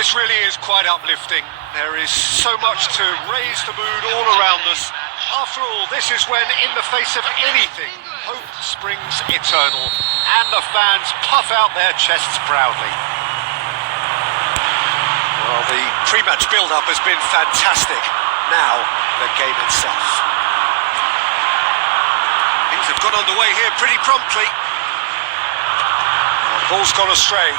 this really is quite uplifting. There is so much to raise the mood all around us. After all, this is when, in the face of anything, hope springs eternal, and the fans puff out their chests proudly. Well, the pre-match build-up has been fantastic. Now, the game itself. Things have got underway here pretty promptly. Well, the ball's gone astray.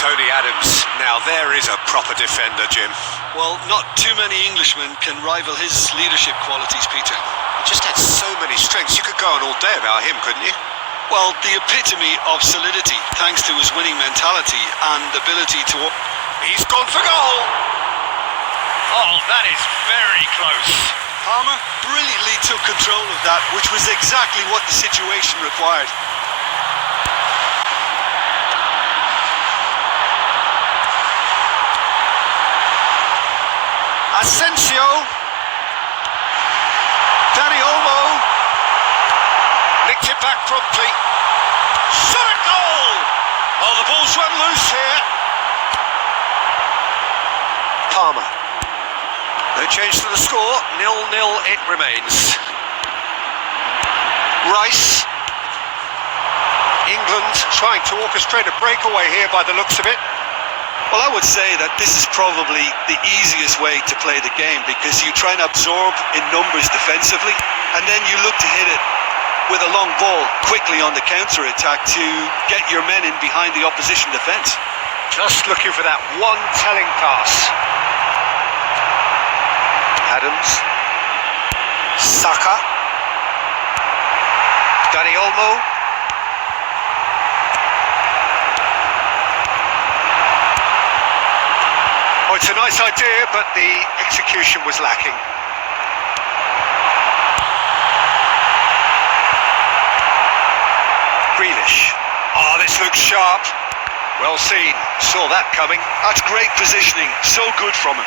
Tony Adams, now there is a proper defender, Jim. Well, not too many Englishmen can rival his leadership qualities, Peter. He just had so many strengths. You could go on all day about him, couldn't you? Well, the epitome of solidity, thanks to his winning mentality and ability to... He's gone for goal! Oh, that is very close. Palmer brilliantly took control of that, which was exactly what the situation required. Asensio, Dani Olmo, nicked it back promptly, shot at goal! Oh, the ball's run loose here. Palmer, no change to the score, 0-0 it remains. Rice, England trying to orchestrate a breakaway here by the looks of it. Well, I would say that this is probably the easiest way to play the game, because you try and absorb in numbers defensively, and then you look to hit it with a long ball quickly on the counter-attack to get your men in behind the opposition defence. Just looking for that one telling pass. Adams, Saka, Dani Olmo. Oh, it's a nice idea, but the execution was lacking. Grealish. Oh, this looks sharp. Well seen. Saw that coming. That's great positioning. So good from him.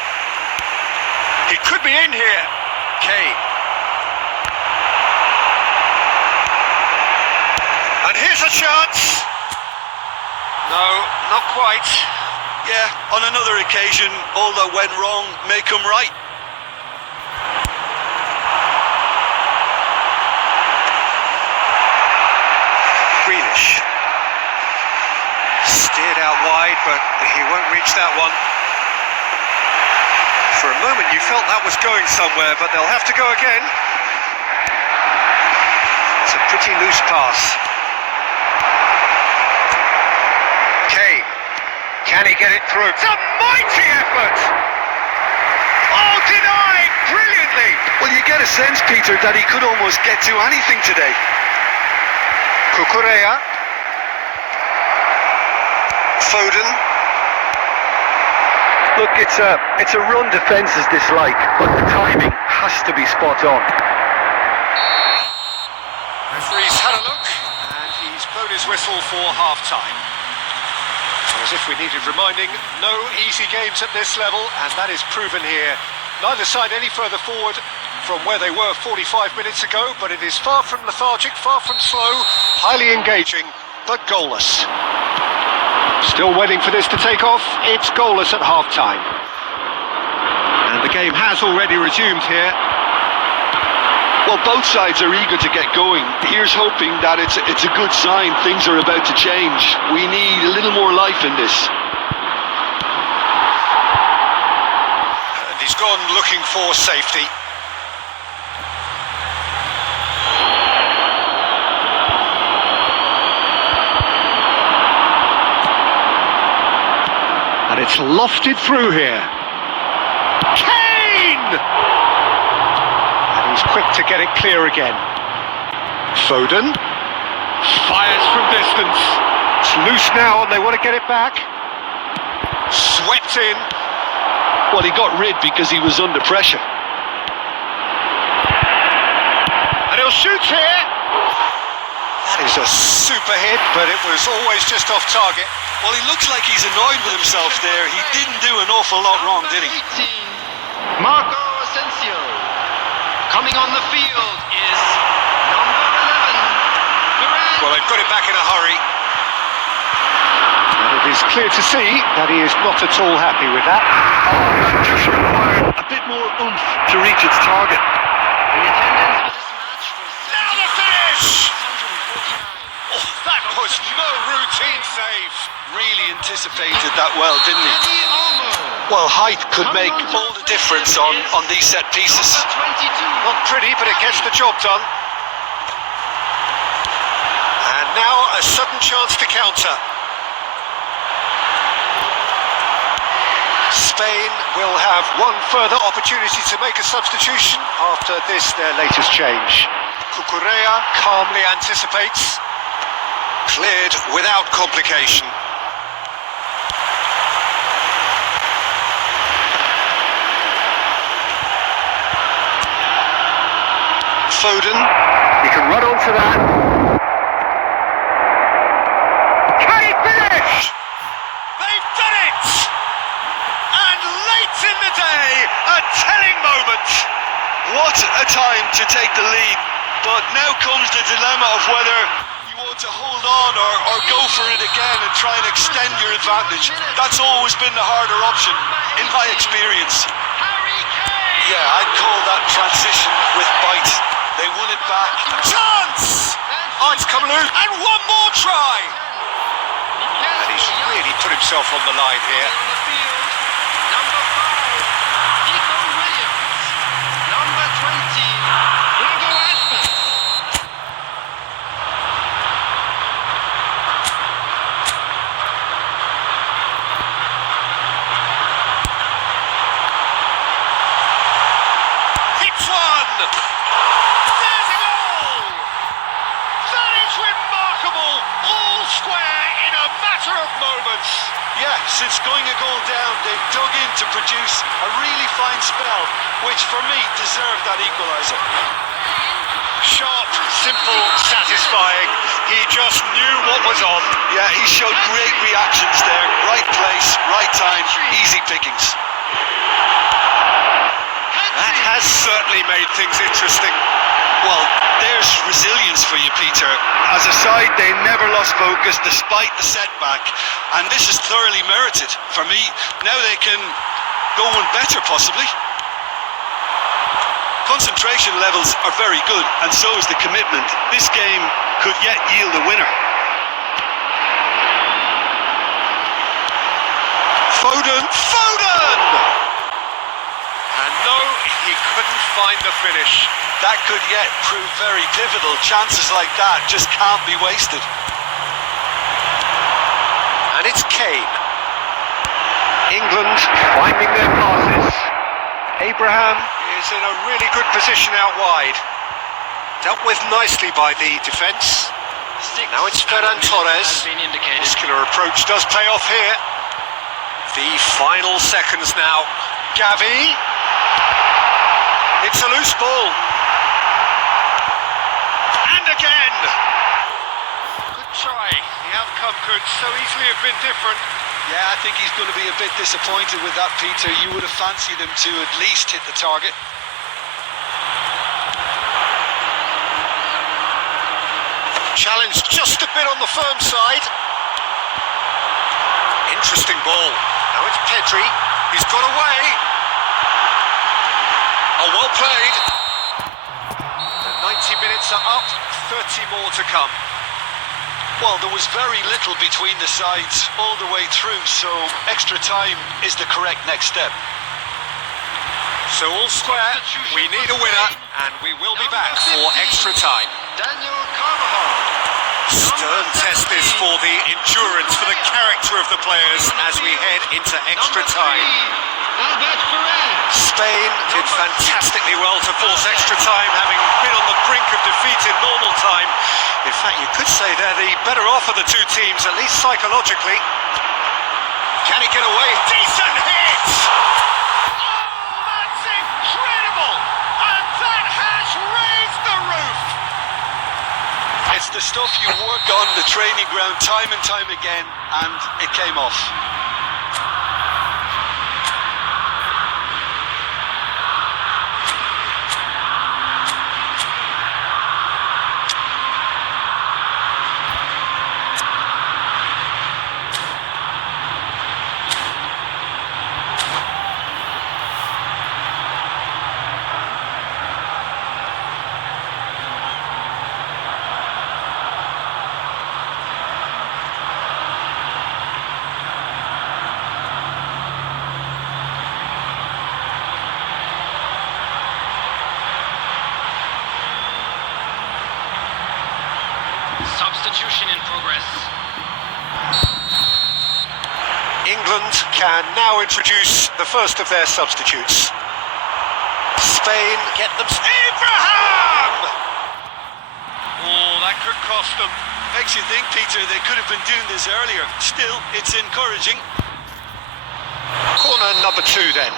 He could be in here. Koin. And here's a chance. No, not quite. Yeah, on another occasion, all that went wrong may come right. Grealish. Steered out wide, but he won't reach that one. For a moment you felt that was going somewhere, but they'll have to go again. It's a pretty loose pass. Koin. Can he get it through? It's a mighty effort! Oh, denied! Brilliantly! Well, you get a sense, Peter, that he could almost get to anything today. Cucurella. Foden. Look, it's a run defence is dislike, but the timing has to be spot on. Referee's had a look, and he's blown his whistle for half-time. As if we needed reminding, no easy games at this level, and that is proven here. Neither side any further forward from where they were 45 minutes ago, but it is far from lethargic, far from slow, highly engaging, but goalless. Still waiting for this to take off. It's goalless at half-time. And the game has already resumed here. Well, both sides are eager to get going. Here's hoping that it's a good sign. Things are about to change. We need a little more life in this. And he's gone looking for safety. And it's lofted through here. Koin! And he's quick to get it clear again. Foden fires from distance. It's loose now and they want to get it back. Swept in. Well, he got rid because he was under pressure. And he'll shoot here. That is a super hit, but it was always just off target. Well, he looks like he's annoyed with himself there. He didn't do an awful lot wrong, did he? Marco Asensio. Coming on the field is number 11. Well, they've got it back in a hurry. It is clear to see that he is not at all happy with that. That just required a bit more oomph to reach its target. The attendance for this match was Now the finish! 649. Oh, that was no routine save. Really anticipated that well, didn't he? Eddie Olmo. Well, height could make all the difference on these set pieces. Number 22. Not pretty, but it gets the job done. And now a sudden chance to counter. Spain will have one further opportunity to make a substitution after this, their latest change. Cucurella calmly anticipates. Cleared without complication. Foden. He can run onto that. Can he finish? They've done it! And late in the day, a telling moment. What a time to take the lead. But now comes the dilemma of whether you want to hold on or go for it again and try and extend your advantage. That's always been the harder option, in my experience. Harry Kane. Yeah, I'd call that transition with bite. They won it back. Chance! Oh, it's come loose. And one more try. And he's really put himself on the line here. On the field, number 5, Nico Williams. Number 20, Hugo Aspas. Hits one. There's a goal. That is remarkable. All square in a matter of moments. Yeah, since going a goal down, they've dug in to produce a really fine spell, which for me deserved that equaliser. Sharp, simple, satisfying. He just knew what was on. Yeah, he showed great reactions there. Right place, right time, easy pickings. That has certainly made things interesting. Well, there's resilience for you, Peter. As a side, they never lost focus despite the setback, and this is thoroughly merited. For me, now they can go one better, possibly. Concentration levels are very good, and so is the commitment. This game could yet yield a winner. Foden! And no, he couldn't find the finish. That could yet prove very pivotal. Chances like that just can't be wasted. And it's Kane. England finding their passes. Abraham is in a really good position out wide. Dealt with nicely by the defence. Now it's Ferran Torres. Has been indicated. Muscular approach does pay off here. The final seconds now. Gavi. It's a loose ball. And again. Good try. The outcome could so easily have been different. Yeah, I think he's going to be a bit disappointed with that, Peter. You would have fancied him to at least hit the target. Challenged just a bit on the firm side. Interesting ball. Now it's Pedri. He's got away. Oh, well played. The 90 minutes are up. 30 more to come. Well, there was very little between the sides all the way through, so extra time is the correct next step. So all square, we need a winner, and we will be back for extra time. Daniel Carvajal. Stern test this for the endurance, for the character of the players as we head into extra time. Albert Perez. Spain did fantastically well to force extra time, having been on the brink of defeat in normal time. In fact, you could say they're the better off of the two teams, at least psychologically. Can he get away? Decent hit! That's incredible! And that has raised the roof! It's the stuff you work on the training ground time and time again, and it came off. Substitution in progress. England can now introduce the first of their substitutes. Spain get them... Abraham! Oh, that could cost them. Makes you think, Peter, they could have been doing this earlier. Still, it's encouraging. Corner number 2 then.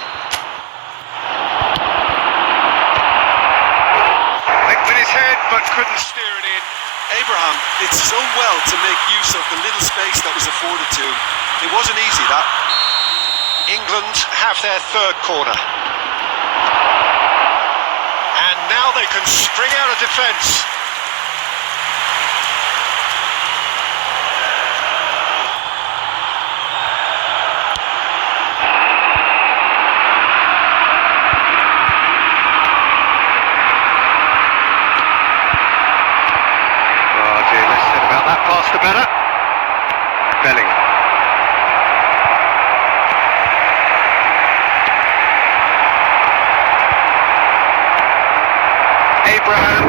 Went with his head, but couldn't steer it in. Abraham did so well to make use of the little space that was afforded to him. It wasn't easy, that. England have their third corner. And now they can spring out of defence. Oh dear, less said about that pass the better. Bellingham. Abraham.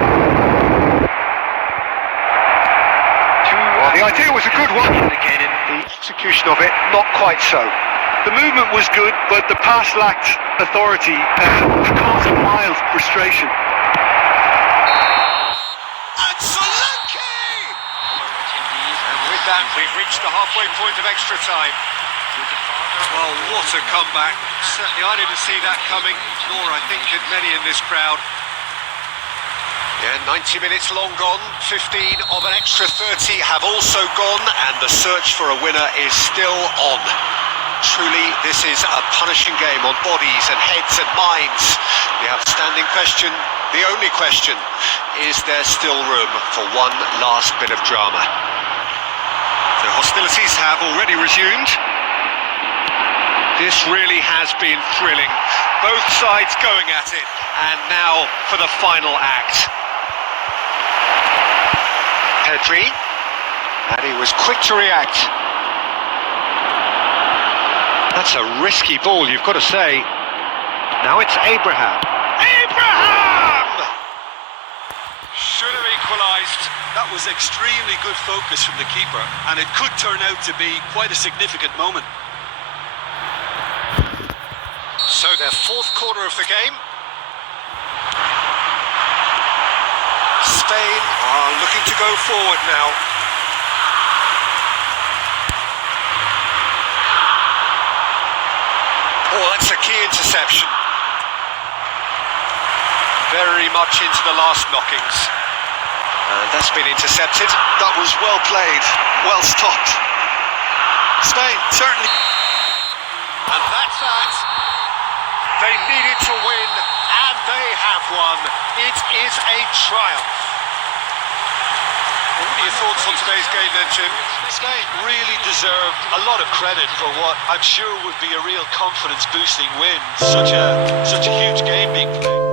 Well, the idea was a good one. The execution of it, not quite so. The movement was good, but the pass lacked authority, caused mild frustration. And Solanke! And with that, we've reached the halfway point of extra time. Well, what a comeback. Certainly I didn't see that coming, nor I think did many in this crowd. Yeah, 90 minutes long gone, 15 of an extra 30 have also gone, and the search for a winner is still on. Truly, this is a punishing game on bodies and heads and minds. The outstanding question, the only question, is there still room for one last bit of drama? The hostilities have already resumed. This really has been thrilling. Both sides going at it, and now for the final act. Pedri, and he was quick to react. That's a risky ball, you've got to say. Now it's Abraham. Abraham! Should have equalised. That was extremely good focus from the keeper, and it could turn out to be quite a significant moment. So their fourth corner of the game. Spain are looking to go forward now. Oh, that's a key interception. Very much into the last knockings. And that's been intercepted. That was well played, well stopped. Spain, certainly. And that's that. They needed to win, and they have won. It is a triumph. What are your thoughts on today's game then, Jim? Spain really deserved a lot of credit for what I'm sure would be a real confidence-boosting win. Such a huge game being played.